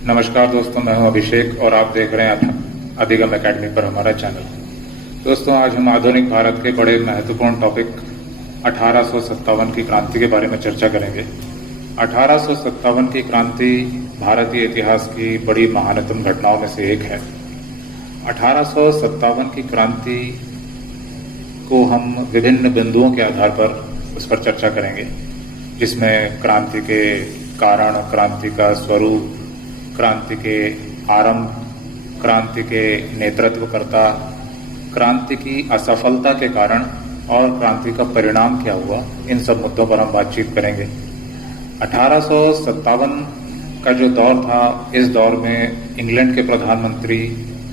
नमस्कार दोस्तों, मैं हूं अभिषेक और आप देख रहे हैं अधिगम एकेडमी पर हमारा चैनल। दोस्तों, आज हम आधुनिक भारत के बड़े महत्वपूर्ण टॉपिक 1857 की क्रांति के बारे में चर्चा करेंगे। 1857 की क्रांति भारतीय इतिहास की बड़ी महानतम घटनाओं में से एक है। 1857 की क्रांति को हम विभिन्न बिंदुओं के आधार पर उस पर चर्चा करेंगे, जिसमें क्रांति के कारण, क्रांति का स्वरूप, क्रांति के आरंभ, क्रांति के नेतृत्वकर्ता, क्रांति की असफलता के कारण और क्रांति का परिणाम क्या हुआ, इन सब मुद्दों पर हम बातचीत करेंगे। 1857 का जो दौर था, इस दौर में इंग्लैंड के प्रधानमंत्री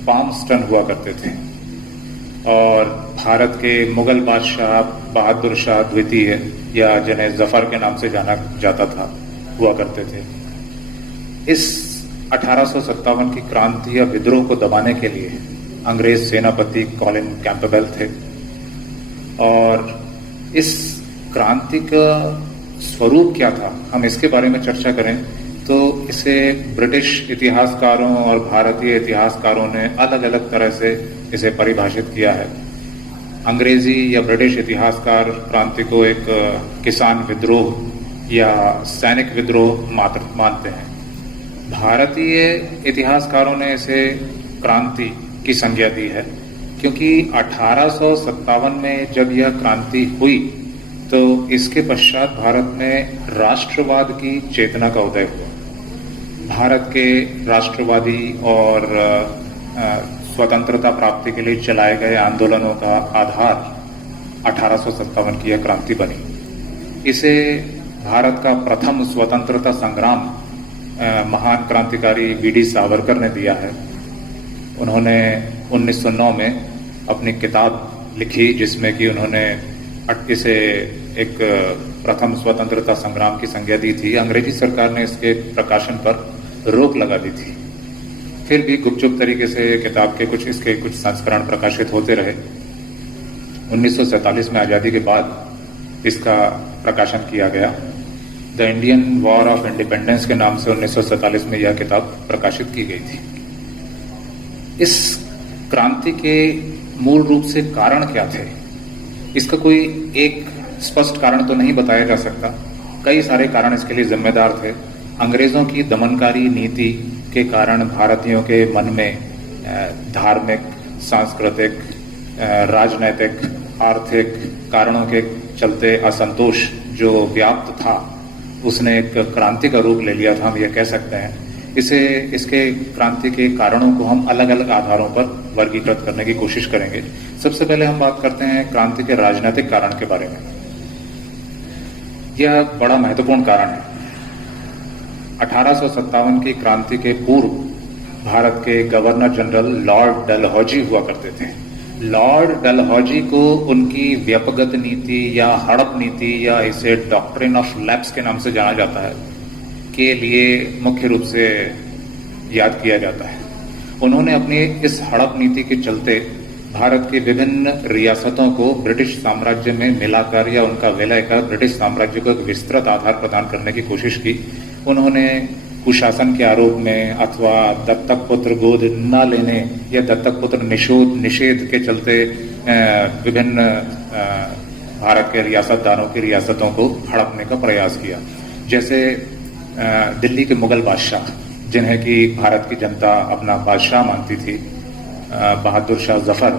पाल्मस्टन हुआ करते थे और भारत के मुगल बादशाह बहादुर शाह द्वितीय, या जिन्हें जफर के नाम से जाना जाता था, हुआ करते थे। इस 1857 की क्रांति या विद्रोह को दबाने के लिए अंग्रेज सेनापति कॉलिन कैंपबेल थे और इस क्रांति का स्वरूप क्या था, हम इसके बारे में चर्चा करें तो इसे ब्रिटिश इतिहासकारों और भारतीय इतिहासकारों ने अलग अलग तरह से इसे परिभाषित किया है। अंग्रेजी या ब्रिटिश इतिहासकार क्रांति को एक किसान विद्रोह या सैनिक विद्रोह मात्र मानते हैं। भारतीय इतिहासकारों ने इसे क्रांति की संज्ञा दी है, क्योंकि 1857 में जब यह क्रांति हुई तो इसके पश्चात भारत में राष्ट्रवाद की चेतना का उदय हुआ। भारत के राष्ट्रवादी और स्वतंत्रता प्राप्ति के लिए चलाए गए आंदोलनों का आधार 1857 की यह क्रांति बनी। इसे भारत का प्रथम स्वतंत्रता संग्राम महान क्रांतिकारी वी.डी. सावरकर ने दिया है। उन्होंने 1909 में अपनी किताब लिखी, जिसमें कि उन्होंने इसे एक प्रथम स्वतंत्रता संग्राम की संज्ञा दी थी। अंग्रेजी सरकार ने इसके प्रकाशन पर रोक लगा दी थी। फिर भी गुपचुप तरीके से किताब के इसके कुछ संस्करण प्रकाशित होते रहे। 1947 में आजादी के बाद इसका प्रकाशन किया गया। The Indian war of independence के नाम से 1947 में यह किताब प्रकाशित की गई थी। इस क्रांति के मूल रूप से कारण क्या थे, इसका कोई एक स्पष्ट कारण तो नहीं बताया जा सकता। कई सारे कारण इसके लिए जिम्मेदार थे। अंग्रेजों की दमनकारी नीति के कारण भारतीयों के मन में धार्मिक, सांस्कृतिक, राजनैतिक, आर्थिक कारणों के चलते असंतोष जो व्याप्त था, उसने एक क्रांति का रूप ले लिया था, हम ये कह सकते हैं। इसके क्रांति के कारणों को हम अलग अलग आधारों पर वर्गीकृत करने की कोशिश करेंगे। सबसे पहले हम बात करते हैं क्रांति के राजनीतिक कारण के बारे में। यह बड़ा महत्वपूर्ण कारण है। 1857 की क्रांति के पूर्व भारत के गवर्नर जनरल लॉर्ड डलहौजी हुआ करते थे। लॉर्ड डलहौजी को उनकी व्यपगत नीति या हड़प नीति, या इसे डॉक्ट्रिन ऑफ लैप्स के नाम से जाना जाता है, के लिए मुख्य रूप से याद किया जाता है। उन्होंने अपनी इस हड़प नीति के चलते भारत के विभिन्न रियासतों को ब्रिटिश साम्राज्य में मिलाकर या उनका विलय कर ब्रिटिश साम्राज्य को एक विस्तृत आधार प्रदान करने की कोशिश की। उन्होंने कुशासन के आरोप में अथवा दत्तक पुत्र गोद न लेने या दत्तक पुत्र निषेध के चलते विभिन्न भारत के रियासतदारों की रियासतों को हड़पने का प्रयास किया। जैसे दिल्ली के मुगल बादशाह, जिन्हें कि भारत की जनता अपना बादशाह मानती थी, बहादुर शाह जफर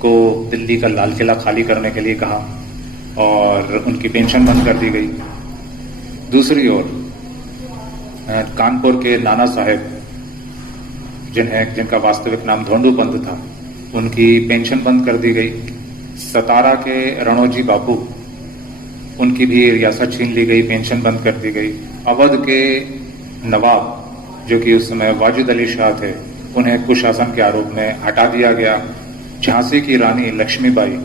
को दिल्ली का लाल किला खाली करने के लिए कहा और उनकी पेंशन बंद कर दी गई। दूसरी ओर कानपुर के नाना साहेब, जिनका वास्तविक नाम धोंडूपंत था, उनकी पेंशन बंद कर दी गई। सतारा के रणोजी बापू, उनकी भी रियासत छीन ली गई, पेंशन बंद कर दी गई। अवध के नवाब, जो कि उस समय वाजिद अली शाह थे, उन्हें कुशासन के आरोप में हटा दिया गया। झांसी की रानी लक्ष्मीबाई,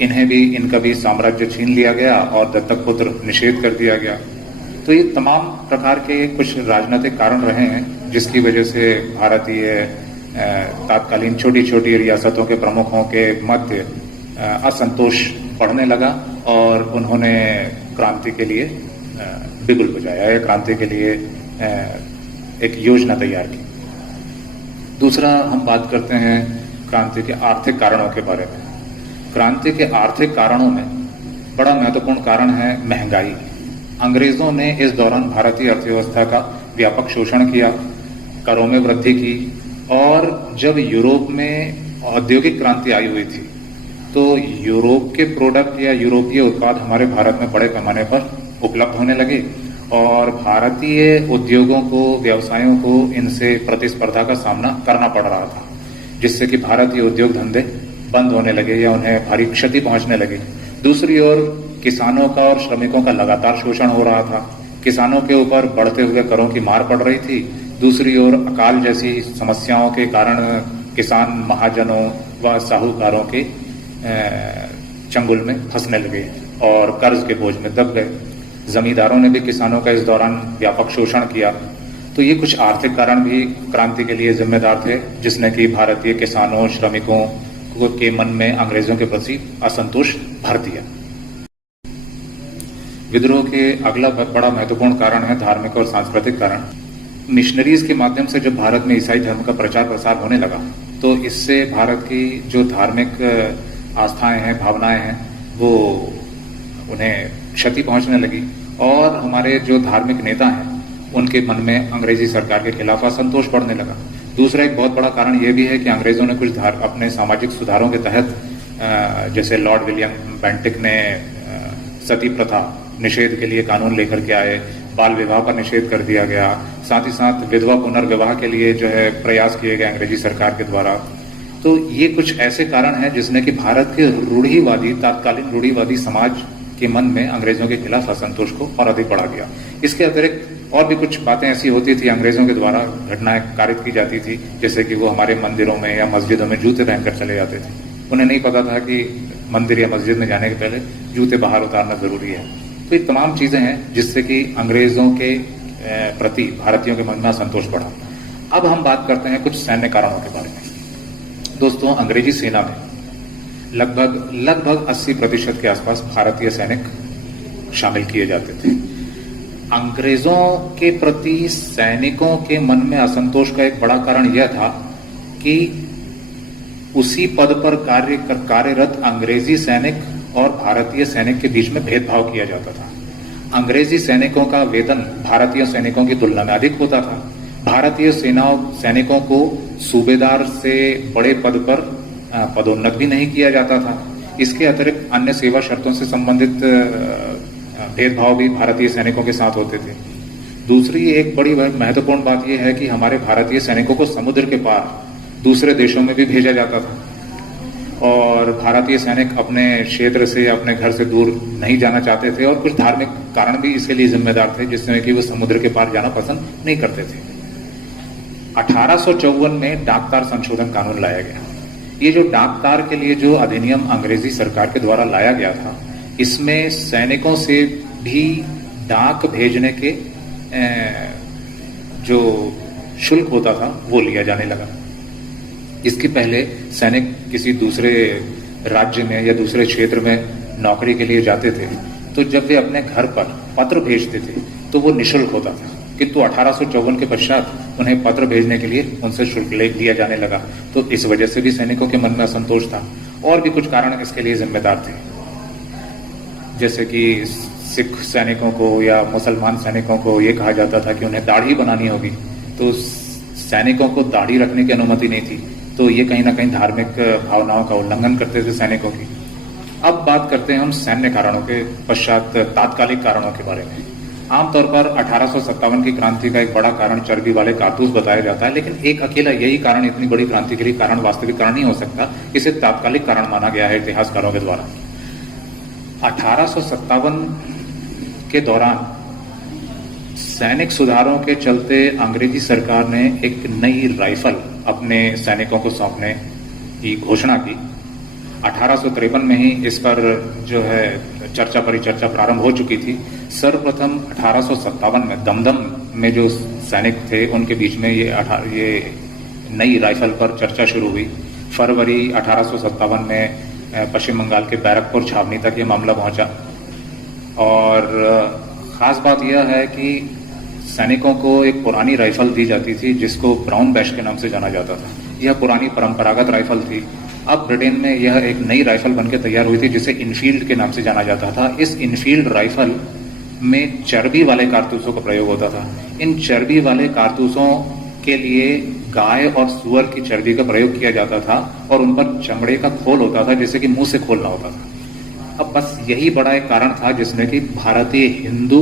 इनका भी साम्राज्य छीन लिया गया और दत्तक पुत्र निषेध कर दिया गया। तो ये तमाम प्रकार के कुछ राजनीतिक कारण रहे हैं, जिसकी वजह से भारतीय तात्कालीन छोटी छोटी रियासतों के प्रमुखों के मध्य असंतोष बढ़ने लगा और उन्होंने क्रांति के लिए बिगुल बजाया, क्रांति के लिए एक योजना तैयार की। दूसरा, हम बात करते हैं क्रांति के आर्थिक कारणों के बारे में। क्रांति के आर्थिक कारणों में बड़ा महत्वपूर्ण कारण है महंगाई। अंग्रेजों ने इस दौरान भारतीय अर्थव्यवस्था का व्यापक शोषण किया, करों में वृद्धि की, और जब यूरोप में औद्योगिक क्रांति आई हुई थी तो यूरोप के प्रोडक्ट या यूरोपीय उत्पाद हमारे भारत में बड़े पैमाने पर उपलब्ध होने लगे और भारतीय उद्योगों को, व्यवसायों को इनसे प्रतिस्पर्धा का सामना करना पड़ रहा था, जिससे कि भारतीय उद्योग धंधे बंद होने लगे या उन्हें भारी क्षति पहुंचने लगी। दूसरी ओर किसानों का और श्रमिकों का लगातार शोषण हो रहा था। किसानों के ऊपर बढ़ते हुए करों की मार पड़ रही थी। दूसरी ओर अकाल जैसी समस्याओं के कारण किसान महाजनों व साहूकारों के चंगुल में फंसने लगे और कर्ज के बोझ में दब गए। जमींदारों ने भी किसानों का इस दौरान व्यापक शोषण किया। तो ये कुछ आर्थिक कारण भी क्रांति के लिए जिम्मेदार थे, जिसने कि भारतीय किसानों, श्रमिकों के मन में अंग्रेजों के प्रति असंतोष भर दिया। विद्रोह के अगला बड़ा महत्वपूर्ण कारण है धार्मिक और सांस्कृतिक कारण। मिशनरीज के माध्यम से जब भारत में ईसाई धर्म का प्रचार प्रसार होने लगा तो इससे भारत की जो धार्मिक आस्थाएं हैं, भावनाएं हैं, वो उन्हें क्षति पहुंचने लगी और हमारे जो धार्मिक नेता हैं उनके मन में अंग्रेजी सरकार के खिलाफ असंतोष बढ़ने लगा। दूसरा एक बहुत बड़ा कारण यह भी है कि अंग्रेजों ने कुछ अपने सामाजिक सुधारों के तहत, जैसे लॉर्ड विलियम बेंटिक ने सती प्रथा निषेध के लिए कानून लेकर के आए, बाल विवाह पर निषेध कर दिया गया, साथ ही साथ विधवा पुनर्विवाह के लिए जो है प्रयास किए गए अंग्रेजी सरकार के द्वारा। तो ये कुछ ऐसे कारण हैं जिसने कि भारत के रूढ़िवादी, तत्कालीन रूढ़िवादी समाज के मन में अंग्रेजों के खिलाफ असंतोष को और अधिक बढ़ा गया। इसके अतिरिक्त और भी कुछ बातें ऐसी होती थी, अंग्रेजों के द्वारा घटनाएं कारित की जाती थी, जैसे कि वो हमारे मंदिरों में या मस्जिदों में जूते पहनकर चले जाते थे। उन्हें नहीं पता था कि मंदिर या मस्जिद में जाने के पहले जूते बाहर उतारना जरूरी है। तो ये तमाम चीजें हैं जिससे कि अंग्रेजों के प्रति भारतीयों के मन में असंतोष बढ़ा। अब हम बात करते हैं कुछ सैन्य कारणों के बारे में। दोस्तों, अंग्रेजी सेना में लगभग 80% के आसपास भारतीय सैनिक शामिल किए जाते थे। अंग्रेजों के प्रति सैनिकों के मन में असंतोष का एक बड़ा कारण यह था कि उसी पद पर कार्यरत अंग्रेजी सैनिक और भारतीय सैनिक के बीच में भेदभाव किया जाता था। अंग्रेजी सैनिकों का वेतन भारतीय सैनिकों की तुलना में अधिक होता था। भारतीय सैनिकों को सूबेदार से बड़े पद पर पदोन्नत भी नहीं किया जाता था। इसके अतिरिक्त अन्य सेवा शर्तों से संबंधित भेदभाव भी भारतीय सैनिकों के साथ होते थे। दूसरी एक बड़ी महत्वपूर्ण बात यह है कि हमारे भारतीय सैनिकों को समुद्र के पार दूसरे देशों में भी भेजा जाता था और भारतीय सैनिक अपने क्षेत्र से, अपने घर से दूर नहीं जाना चाहते थे और कुछ धार्मिक कारण भी इसके लिए जिम्मेदार थे, जिसमें कि वो समुद्र के पार जाना पसंद नहीं करते थे। 1854 में डाकतार संशोधन कानून लाया गया। ये जो डाकतार के लिए जो अधिनियम अंग्रेजी सरकार के द्वारा लाया गया था, इसमें सैनिकों से भी डाक भेजने के जो शुल्क होता था वो लिया जाने लगा। इसके पहले सैनिक किसी दूसरे राज्य में या दूसरे क्षेत्र में नौकरी के लिए जाते थे तो जब वे अपने घर पर पत्र भेजते थे तो वो निःशुल्क होता था, किंतु 1854 के पश्चात उन्हें पत्र भेजने के लिए उनसे शुल्क लिया जाने लगा। तो इस वजह से भी सैनिकों के मन में असंतोष था। और भी कुछ कारण इसके लिए जिम्मेदार थे, जैसे कि सिख सैनिकों को या मुसलमान सैनिकों को यह कहा जाता था कि उन्हें दाढ़ी बनानी होगी, तो सैनिकों को दाढ़ी रखने की अनुमति नहीं थी। तो ये कहीं ना कहीं धार्मिक भावनाओं का उल्लंघन करते थे सैनिकों की। अब बात करते हैं हम सैन्य कारणों के पश्चात तात्कालिक कारणों के बारे में। आमतौर पर 1857 की क्रांति का एक बड़ा कारण चर्बी वाले कारतूस बताया जाता है, लेकिन एक अकेला यही कारण इतनी बड़ी क्रांति के लिए कारण वास्तविक कारण नहीं हो सकता। इसे तात्कालिक कारण माना गया है इतिहासकारों के द्वारा। 1857 के दौरान सैनिक सुधारों के चलते अंग्रेजी सरकार ने एक नई राइफल अपने सैनिकों को सौंपने की घोषणा की। 1853 में ही इस पर जो है चर्चा परिचर्चा प्रारंभ हो चुकी थी। सर्वप्रथम 1857 में दमदम में जो सैनिक थे उनके बीच में ये नई राइफल पर चर्चा शुरू हुई। फरवरी 1857 में पश्चिम बंगाल के बैरकपुर छावनी तक ये मामला पहुंचा। और खास बात यह है कि सैनिकों को एक पुरानी राइफल दी जाती थी जिसको ब्राउन बैश के नाम से जाना जाता था। यह पुरानी परंपरागत राइफल थी। अब ब्रिटेन में यह एक नई राइफल बनकर तैयार हुई थी जिसे इनफील्ड के नाम से जाना जाता था। इस इनफील्ड राइफल में चर्बी वाले कारतूसों का प्रयोग होता था। इन चर्बी वाले कारतूसों के लिए गाय और सुअर की चर्बी का प्रयोग किया जाता था और उन पर चमड़े का खोल होता था जैसे कि मुंह से खोलना होता था। अब बस यही बड़ा एक कारण था जिसने कि भारतीय हिंदू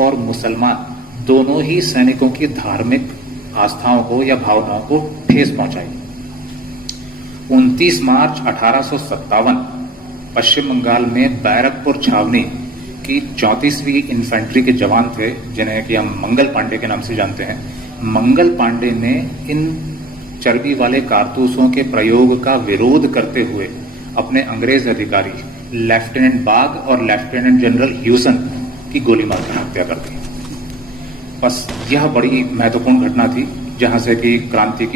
और मुसलमान दोनों ही सैनिकों की धार्मिक आस्थाओं को या भावनाओं को ठेस पहुंचाई। 29 मार्च 1857 पश्चिम बंगाल में बैरकपुर छावनी की 34वीं इन्फेंट्री के जवान थे जिन्हें कि हम मंगल पांडे के नाम से जानते हैं। मंगल पांडे ने इन चर्बी वाले कारतूसों के प्रयोग का विरोध करते हुए अपने अंग्रेज अधिकारी लेफ्टिनेंट बाग और लेफ्टिनेंट जनरल ह्यूसन की गोली मारकर हत्या कर दी। बस यह बड़ी महत्वपूर्ण घटना थी जहां से कि क्रांति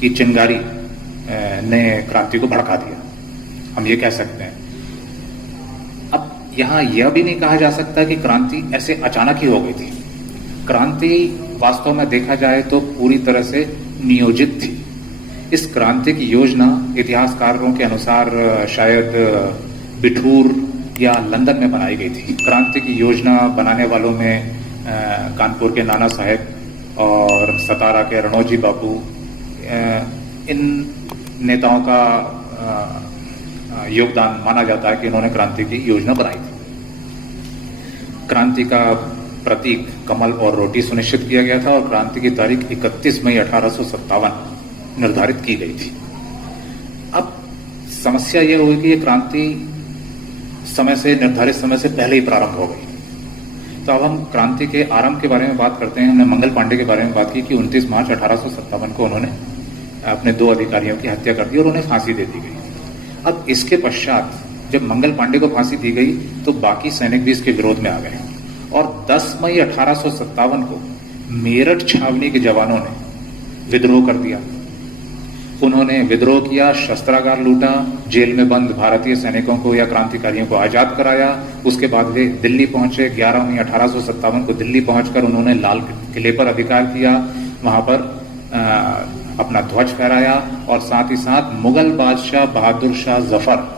की चिंगारी ने क्रांति को भड़का दिया, हम ये कह सकते हैं। अब यहां यह भी नहीं कहा जा सकता कि क्रांति ऐसे अचानक ही हो गई थी। क्रांति वास्तव में देखा जाए तो पूरी तरह से नियोजित थी। इस क्रांति की योजना इतिहासकारों के अनुसार शायद बिठूर या लंदन में बनाई गई थी। क्रांति की योजना बनाने वालों में कानपुर के नाना साहेब और सतारा के रणोजी बापू, इन नेताओं का योगदान माना जाता है कि इन्होंने क्रांति की योजना बनाई थी। क्रांति का प्रतीक कमल और रोटी सुनिश्चित किया गया था और क्रांति की तारीख 31 मई 1857 निर्धारित की गई थी। अब समस्या यह हुई कि ये क्रांति निर्धारित समय से पहले ही प्रारंभ हो गई। तो अब हम क्रांति के आरंभ के बारे में बात करते हैं। हमने मंगल पांडे के बारे में बात की कि 29 मार्च 1857 को उन्होंने अपने 2 अधिकारियों की हत्या कर दी और उन्हें फांसी दे दी गई। अब इसके पश्चात जब मंगल पांडे को फांसी दी गई तो बाकी सैनिक भी इसके विरोध में आ गए और 10 मई 1857 को मेरठ छावनी के जवानों ने विद्रोह कर दिया। उन्होंने विद्रोह किया, शस्त्रागार लूटा, जेल में बंद भारतीय सैनिकों को या क्रांतिकारियों को आजाद कराया। उसके बाद वे दिल्ली पहुंचे। 11 मई 1857 को दिल्ली पहुंचकर उन्होंने लाल किले पर अधिकार किया, वहां पर अपना ध्वज फहराया और साथ ही साथ मुगल बादशाह बहादुर शाह जफर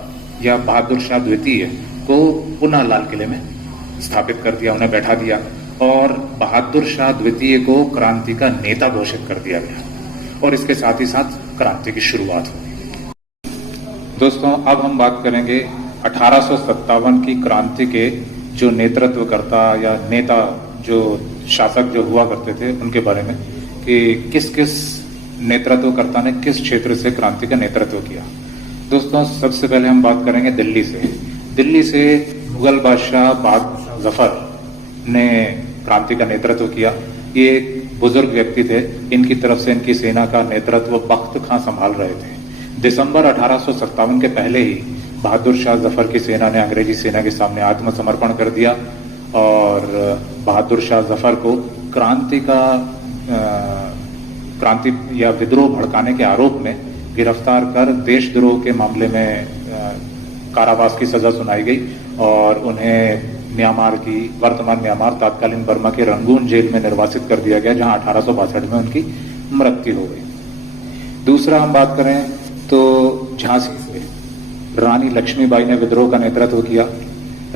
या बहादुर शाह द्वितीय को पुनः लाल किले में स्थापित कर दिया, उन्हें बैठा दिया और बहादुर शाह द्वितीय को क्रांति का नेता घोषित कर दिया गया और इसके साथ ही साथ क्रांति की शुरुआत हुई। दोस्तों, अब हम बात करेंगे 1857 की क्रांति के जो नेतृत्वकर्ता या नेता, जो शासक जो हुआ करते थे, उनके बारे में कि किस किस नेतृत्वकर्ता ने किस क्षेत्र से क्रांति का नेतृत्व किया। दोस्तों, सबसे पहले हम बात करेंगे दिल्ली से। दिल्ली से मुगल बादशाह बहादुर जफर ने क्रांति का नेतृत्व किया। ये बुजुर्ग व्यक्ति थे, इनकी तरफ से इनकी सेना का नेतृत्व बख्त खां संभाल रहे थे। दिसंबर 1857 के पहले ही बहादुर शाह जफर की सेना ने अंग्रेजी सेना के सामने आत्मसमर्पण कर दिया और बहादुर शाह जफर को क्रांति या विद्रोह भड़काने के आरोप में गिरफ्तार कर देशद्रोह के मामले में कारावास की सजा सुनाई गई और उन्हें म्यांमार की, वर्तमान म्यांमार तत्कालीन बर्मा के रंगून जेल में निर्वासित कर दिया गया, जहां 1862 में उनकी मृत्यु हो गई। दूसरा हम बात करें तो झांसी से रानी लक्ष्मीबाई ने विद्रोह का नेतृत्व किया।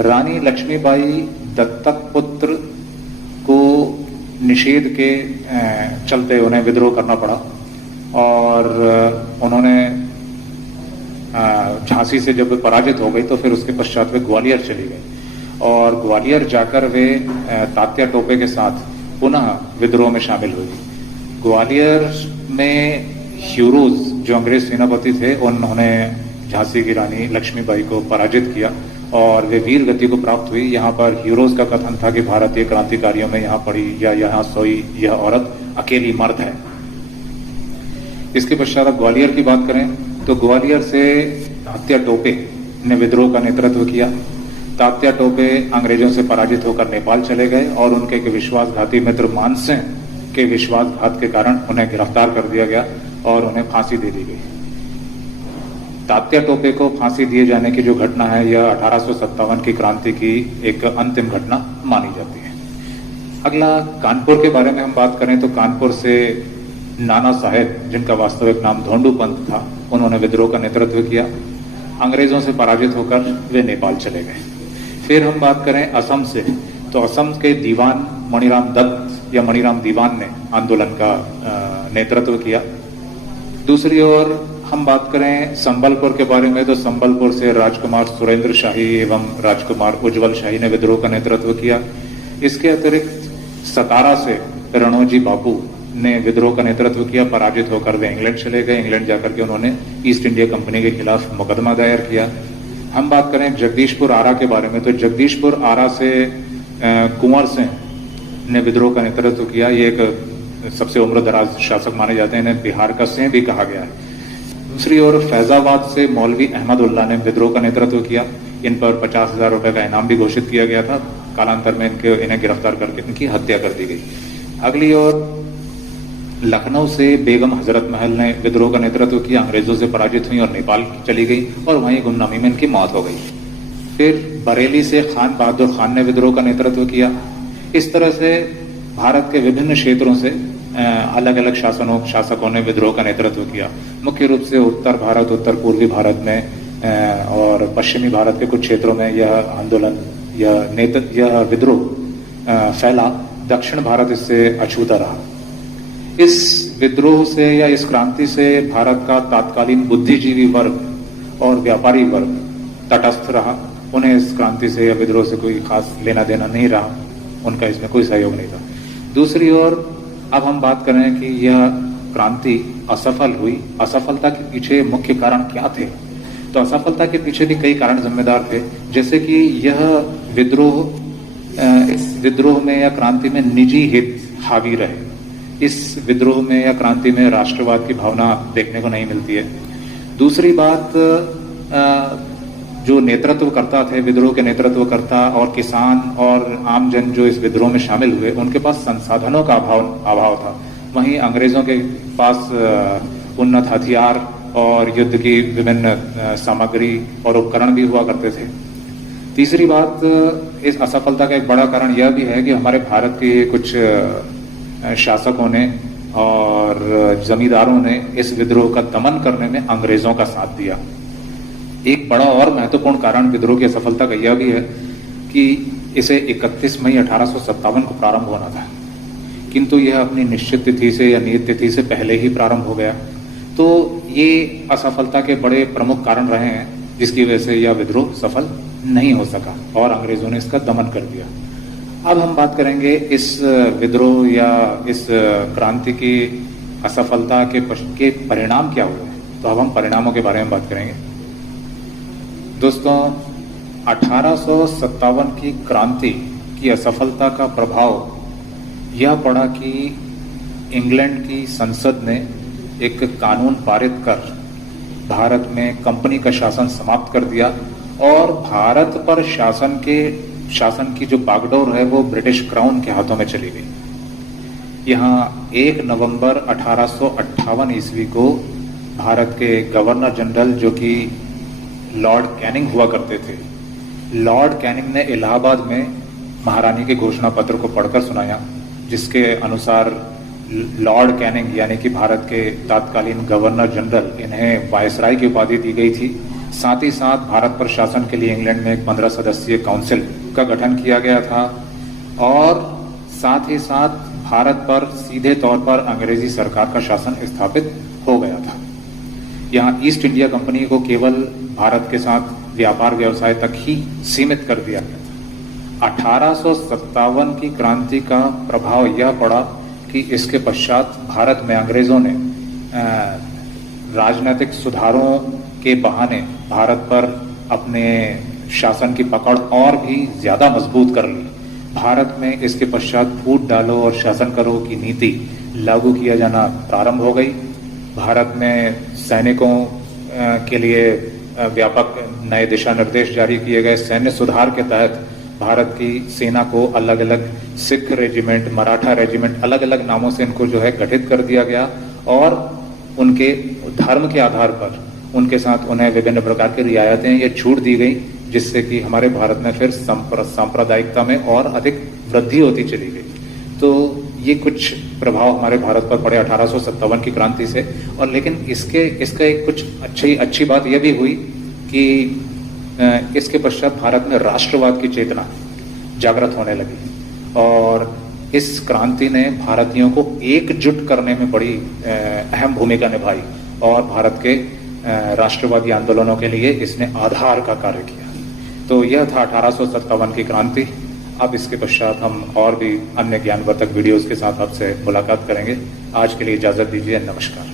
रानी लक्ष्मीबाई दत्तक पुत्र को निषेध के चलते उन्हें विद्रोह करना पड़ा और उन्होंने झांसी से जब पराजित हो गई तो फिर उसके पश्चात वे ग्वालियर चली गई और ग्वालियर जाकर वे तात्या टोपे के साथ पुनः विद्रोह में शामिल हुई। ग्वालियर में ह्यूरोज जो अंग्रेज सेनापति थे, उन्होंने झांसी की रानी लक्ष्मीबाई को पराजित किया और वे वीर गति को प्राप्त हुई। यहाँ पर हीरोज का कथन था कि भारतीय क्रांतिकारियों में यहाँ पड़ी या यहाँ सोई यह औरत अकेली मर्द है। इसके पश्चात ग्वालियर की बात करें तो ग्वालियर से तात्या टोपे ने विद्रोह का नेतृत्व किया। तात्या टोपे अंग्रेजों से पराजित होकर नेपाल चले गए और उनके एक विश्वासघाती मित्र मानसिंह के विश्वासघात के कारण उन्हें गिरफ्तार कर दिया गया और उन्हें फांसी दे दी गई। तात्या टोपे को फांसी दिए जाने की जो घटना है, यह 1857 की क्रांति की एक अंतिम घटना मानी जाती है। अगला कानपुर के बारे में हम बात करें तो कानपुर से नाना साहेब, जिनका वास्तविक नाम धोंडू पंत था, उन्होंने विद्रोह का नेतृत्व किया। अंग्रेजों से पराजित होकर वे नेपाल चले गए। फिर हम बात करें असम से, तो असम के दीवान मणिराम दत्त या मणिराम दीवान ने आंदोलन का नेतृत्व किया। दूसरी ओर हम बात करें संबलपुर के बारे में, तो संबलपुर से राजकुमार सुरेंद्र शाही एवं राजकुमार उज्जवल शाही ने विद्रोह का नेतृत्व किया। इसके अतिरिक्त सतारा से रणोजी बापू ने विद्रोह का नेतृत्व किया। पराजित होकर वे इंग्लैंड चले गए। इंग्लैंड जाकर के उन्होंने ईस्ट इंडिया कंपनी के खिलाफ मुकदमा दायर किया। हम बात करें जगदीशपुर आरा के बारे में, तो जगदीशपुर आरा से कुंवर सिंह ने विद्रोह का नेतृत्व किया। ये एक सबसे उम्रदराज शासक माने जाते हैं, इन्हें बिहार का सिंह भी कहा गया है। दूसरी ओर फैजाबाद से मौलवी अहमदुल्लाह ने विद्रोह का नेतृत्व किया। इन पर 50,000 रुपए का इनाम भी घोषित किया गया था। कालांतर में इन्हें गिरफ्तार करके इनकी हत्या कर दी गई। अगली ओर लखनऊ से बेगम हजरत महल ने विद्रोह का नेतृत्व किया। अंग्रेजों से पराजित हुई और नेपाल चली गई और वहीं गुमनामी में इनकी मौत हो गई। फिर बरेली से खान बहादुर खान ने विद्रोह का नेतृत्व किया। इस तरह से भारत के विभिन्न क्षेत्रों से अलग अलग शासकों ने विद्रोह का नेतृत्व किया। मुख्य रूप से उत्तर भारत, उत्तर पूर्वी भारत में और पश्चिमी भारत के कुछ क्षेत्रों में यह आंदोलन, यह विद्रोह फैला। दक्षिण भारत इससे अछूता रहा। इस विद्रोह से या इस क्रांति से भारत का तत्कालीन बुद्धिजीवी वर्ग और व्यापारी वर्ग तटस्थ रहा। उन्हें इस क्रांति से या विद्रोह से कोई खास लेना देना नहीं रहा, उनका इसमें कोई सहयोग नहीं था। दूसरी ओर अब हम बात करें कि यह क्रांति असफल हुई। असफलता के पीछे मुख्य कारण क्या थे? तो असफलता के पीछे भी कई कारण जिम्मेदार थे, जैसे कि यह विद्रोह, इस विद्रोह में या क्रांति में निजी हित हावी रहे। इस विद्रोह में या क्रांति में राष्ट्रवाद की भावना देखने को नहीं मिलती है। दूसरी बात, जो नेतृत्वकर्ता थे, विद्रोह के नेतृत्वकर्ता और किसान और आमजन जो इस विद्रोह में शामिल हुए, उनके पास संसाधनों का अभाव था। वहीं अंग्रेजों के पास उन्नत हथियार और युद्ध की विभिन्न सामग्री और उपकरण भी हुआ करते थे। तीसरी बात, इस असफलता का एक बड़ा कारण यह भी है कि हमारे भारत के कुछ शासकों ने और जमींदारों ने इस विद्रोह का दमन करने में अंग्रेजों का साथ दिया। एक बड़ा और महत्वपूर्ण कारण विद्रोह की असफलता का यह भी है कि इसे 31 मई 1857 को प्रारंभ होना था, किंतु यह अपनी निश्चित तिथि से या नियत तिथि से पहले ही प्रारंभ हो गया। तो ये असफलता के बड़े प्रमुख कारण रहे हैं, जिसकी वजह से यह विद्रोह सफल नहीं हो सका और अंग्रेजों ने इसका दमन कर दिया। अब हम बात करेंगे इस विद्रोह या इस क्रांति की असफलता के परिणाम क्या हुए। तो अब हम परिणामों के बारे में बात करेंगे। दोस्तों, 1857 की क्रांति की असफलता का प्रभाव यह पड़ा कि इंग्लैंड की संसद ने एक कानून पारित कर भारत में कंपनी का शासन समाप्त कर दिया और भारत पर शासन की जो बागडोर है वो ब्रिटिश क्राउन के हाथों में चली गई। यहाँ 1 नवंबर 1858 ईस्वी को भारत के गवर्नर जनरल, जो कि लॉर्ड कैनिंग हुआ करते थे, लॉर्ड कैनिंग ने इलाहाबाद में महारानी के घोषणा पत्र को पढ़कर सुनाया, जिसके अनुसार लॉर्ड कैनिंग यानी कि भारत के तत्कालीन गवर्नर जनरल, इन्हें वायसराय की उपाधि दी गई थी। साथ ही साथ भारत पर शासन के लिए इंग्लैंड में एक 15 सदस्यीय काउंसिल का गठन किया गया था और साथ ही साथ भारत पर सीधे तौर पर अंग्रेजी सरकार का शासन स्थापित हो गया था। यहाँ ईस्ट इंडिया कंपनी को केवल भारत के साथ व्यापार व्यवसाय तक ही सीमित कर दिया गया था। 1857 की क्रांति का प्रभाव यह पड़ा कि इसके पश्चात भारत में अंग्रेजों ने राजनीतिक सुधारों के बहाने भारत पर अपने शासन की पकड़ और भी ज्यादा मजबूत कर ली। भारत में इसके पश्चात फूट डालो और शासन करो की नीति लागू किया जाना प्रारंभ हो गई। भारत में सैनिकों के लिए व्यापक नए दिशा निर्देश जारी किए गए। सैन्य सुधार के तहत भारत की सेना को अलग अलग सिख रेजिमेंट, मराठा रेजिमेंट, अलग अलग नामों से इनको जो है गठित कर दिया गया और उनके धर्म के आधार पर उनके साथ उन्हें विभिन्न प्रकार की रियायतें या छूट दी गई, जिससे कि हमारे भारत में फिर सांप्रदायिकता में और अधिक वृद्धि होती चली गई। तो ये कुछ प्रभाव हमारे भारत पर पड़े 1857 की क्रांति से। और लेकिन इसका एक कुछ अच्छी बात यह भी हुई कि इसके पश्चात भारत में राष्ट्रवाद की चेतना जागृत होने लगी और इस क्रांति ने भारतीयों को एकजुट करने में बड़ी अहम भूमिका निभाई और भारत के राष्ट्रवादी आंदोलनों के लिए इसने आधार का कार्य किया। तो यह था 1857 की क्रांति। अब इसके पश्चात हम और भी अन्य ज्ञानवर्धक वीडियोस के साथ आपसे मुलाकात करेंगे। आज के लिए इजाजत दीजिए। नमस्कार।